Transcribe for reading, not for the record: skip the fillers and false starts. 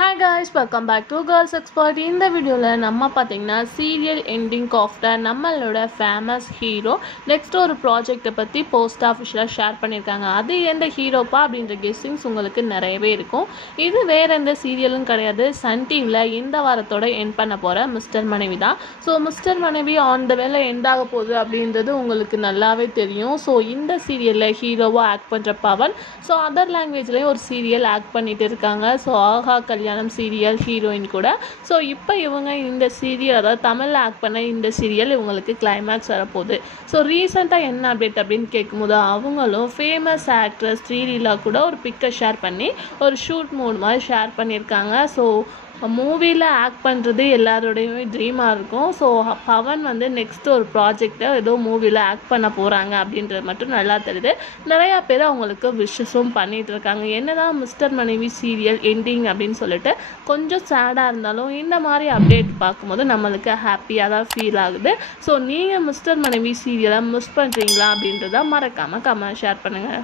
Hi guys, welcome back to Girls Expert. இந்த வீடியோவில் நம்ம பார்த்தீங்கன்னா சீரியல் எண்டிங் ஆஃப்டர் நம்மளோட ஃபேமஸ் ஹீரோ நெக்ஸ்ட் ஒரு ப்ராஜெக்டை பற்றி போஸ்ட் ஆஃபிஷியலாக ஷேர் பண்ணியிருக்காங்க. அது எந்த ஹீரோப்பா அப்படின்ற கெஸ்ஸிங்ஸ் உங்களுக்கு நிறையவே இருக்கும். இது வேறு எந்த சீரியலும் கிடையாது. சன் டிவியில் இந்த வாரத்தோட எண்ட் பண்ண போகிற மிஸ்டர் மனைவி தான். ஸோ மிஸ்டர் மனைவி ஆன் த வேலை எண்ட் ஆக போகுது அப்படின்றது உங்களுக்கு நல்லாவே தெரியும். ஸோ இந்த சீரியலில் ஹீரோவாக ஆக்ட் பண்ணுற பவன் ஸோ அதர் லாங்குவேஜ்லேயும் ஒரு சீரியல் ஆக்ட் பண்ணிட்டு இருக்காங்க. ஸோ ஆஹா கல்யாணம் சீரியல் ஹீரோயின் கூட. ஸோ இப்போ இவங்க இந்த சீரியல் அதாவது தமிழில் ஆக்ட் பண்ண இந்த சீரியல் இவங்களுக்கு கிளைமேக்ஸ் வரப்போகுது. ஸோ ரீசெண்டாக என்ன அப்டேட் அப்படின்னு கேட்கும்போது அவங்களும் ஃபேமஸ் ஆக்ட்ரஸ் ஸ்ரீலீலா கூட ஒரு பிக்கை ஷேர் பண்ணி ஒரு ஷூட் மூட் மாதிரி ஷேர் பண்ணியிருக்காங்க. ஸோ மூவியில் ஆக்ட் பண்ணுறது எல்லாரோடையுமே ட்ரீமாக இருக்கும். ஸோ பவன் நெக்ஸ்ட் ஒரு ப்ராஜெக்டை ஏதோ மூவியில் ஆக்ட் பண்ண போகிறாங்க அப்படின்றது மட்டும் நல்லா தெரியுது. நிறையா பேர் அவங்களுக்கு விஷஸும் பண்ணிகிட்டு இருக்காங்க. என்னதான் மிஸ்டர் மனைவி சீரியல் எண்டிங் அப்படின்னு சொல்லிட்டு கொஞ்சம் சேடாக இருந்தாலும் இந்த மாதிரி அப்டேட் பார்க்கும்போது நம்மளுக்கு ஹாப்பியாக தான் ஃபீல் ஆகுது. ஸோ நீங்கள் மிஸ்டர் மனைவி சீரியலை மிஸ் பண்ணுறீங்களா அப்படின்றத மறக்காமல் கமெண்ட் ஷேர் பண்ணுங்கள்.